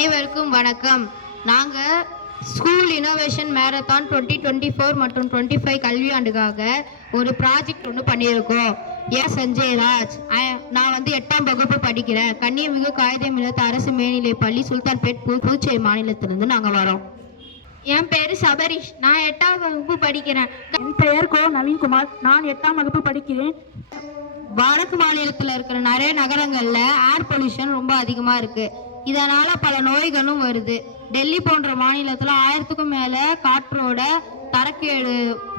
அனைவருக்கும் வணக்கம். நாங்கள் ஸ்கூல் இனோவேஷன் மேரத்தான் 2024 மற்றும் 25 கல்வியாண்டுக்காக ஒரு ப்ராஜெக்ட் ஒன்று பண்ணியிருக்கோம். சஞ்சய் ராஜ். நான் 8ஆம் வகுப்பு படிக்கிறேன். கன்னியமிகு காகிதமில்லத்து அரசு மேல்நிலைப் பள்ளி சுல்தான்பேட் புதுச்சேரி மாநிலத்திலிருந்து நாங்கள் வரோம். என் பேர் சபரிஷ். நான் 8ஆம் வகுப்பு படிக்கிறேன். என் பெயர் கோ நவீன்குமார். நான் 8ஆம் வகுப்பு படிக்கிறேன். வடக்கு மாநிலத்தில் இருக்கிற நிறைய நகரங்களில் ஏர் பொல்யூஷன் ரொம்ப அதிகமாக இருக்குது. இதனால் பல நோய்களும் வருது. டெல்லி போன்ற மாநிலத்தில் 1000க்கும் மேலே காற்றோட தரக்கேடு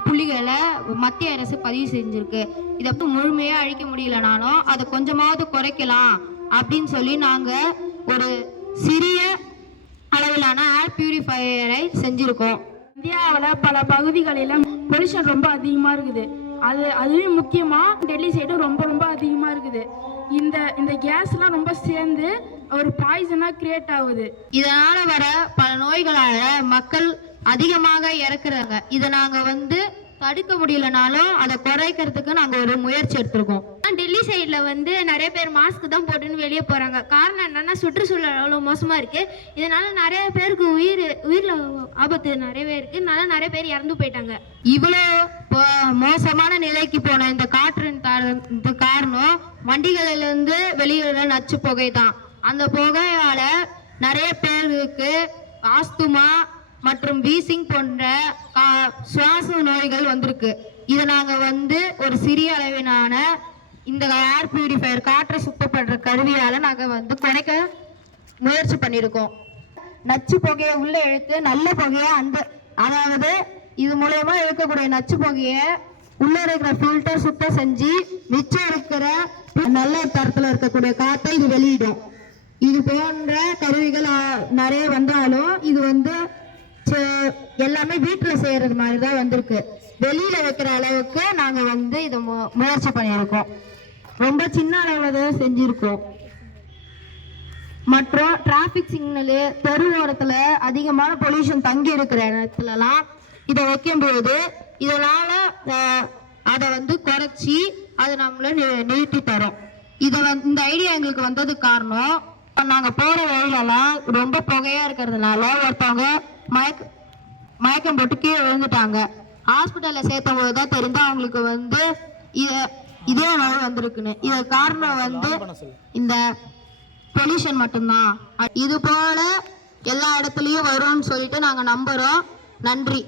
புள்ளிகளை மத்திய அரசு பதிவு செஞ்சுருக்கு. இதை முழுமையாக அழிக்க முடியலனாலும் அதை கொஞ்சமாவது குறைக்கலாம் அப்படின்னு சொல்லி நாங்கள் ஒரு சிறிய அளவிலான ஏர் பியூரிஃபையரை செஞ்சுருக்கோம். இந்தியாவில் பல பகுதிகளிலும் பொல்யூஷன் ரொம்ப அதிகமாக இருக்குது. அதுவும் முக்கியமாக டெல்லி சைடும் ரொம்ப ரொம்ப அதிகமாக இருக்குது. இந்த கேஸ்லாம் ரொம்ப சேர்ந்து ஒரு பாய்சனாக கிரியேட் ஆகுது. இதனால் வர பல நோய்களால் மக்கள் அதிகமாக இறக்குறாங்க. இதை நாங்கள் தடுக்க முடியலனாலும் அதை குறைக்கிறதுக்கு நாங்கள் ஒரு முயற்சி எடுத்திருக்கோம். டெல்லி சைடில் நிறைய பேர் மாஸ்க் தான் போட்டுன்னு வெளியே போகிறாங்க. காரணம் என்னென்னா சுற்றுச்சூழல் அவ்வளோ மோசமாக இருக்குது. இதனால் நிறைய பேருக்கு உயிரில் ஆபத்து நிறையவே இருக்குது. இதனால நிறைய பேர் இறந்து போயிட்டாங்க. இவ்வளோ மோசமான நிலைக்கு போன இந்த காற்றின் காரணம் வண்டிகளிலிருந்து வெளியிட நச்சு புகை தான். அந்த புகையால் நிறைய பேருக்கு ஆஸ்துமா மற்றும் வீசிங் போன்ற சுவாச நோய்கள் வந்திருக்கு. இதை நாங்கள் ஒரு சிறிய அளவிலான இந்த ஏர் பியூரிஃபையர் காற்றை சுத்தப்படுற கருவியால் நாங்கள் குறைக்க முயற்சி பண்ணியிருக்கோம். நச்சு புகையை உள்ளே இழுத்து நல்ல புகையை அதாவது இது மூலயமா இழுக்கக்கூடிய நச்சு புகையை உள்ளே இருக்கிற ஃபில்டர் சுத்தம் செஞ்சு மிச்சம் இருக்கிற நல்ல தரத்தில் இருக்கக்கூடிய காற்றை இது வெளியிடும். இது போன்ற கருவிகள் நிறைய வந்தாலும் இது எல்லாமே வீட்டில் செய்யறது மாதிரி தான் வந்திருக்கு. வெளியில வைக்கிற அளவுக்கு நாங்கள் இதை முயற்சி பண்ணியிருக்கோம். ரொம்ப சின்ன அளவில் தான் செஞ்சிருக்கோம். மற்றும் டிராஃபிக் சிக்னலு தெரு ஓரத்தில் அதிகமான பொல்யூஷன் தங்கி இருக்கிற இடத்துலலாம் இதை வைக்கும்போது இதனால் அதை குறைச்சி அதை நம்மளை நிறுத்தி தரோம். இந்த ஐடியா எங்களுக்கு வந்தது காரணம் நாங்கள் போகிற வழியிலலாம் ரொம்ப புகையாக இருக்கிறதுனால ஒருத்தவங்க மயக்கம் போட்டு கீழே விழுந்துட்டாங்க. ஹாஸ்பிட்டலில் சேர்த்தும் போது தான் தெரிஞ்சு அவங்களுக்கு இதே நோய் வந்திருக்குன்னு. இது காரணம் இந்த பொல்யூஷன் மட்டும்தான். இது போல எல்லா இடத்துலையும் வரும்னு சொல்லிட்டு நாங்கள் நம்புகிறோம். நன்றி.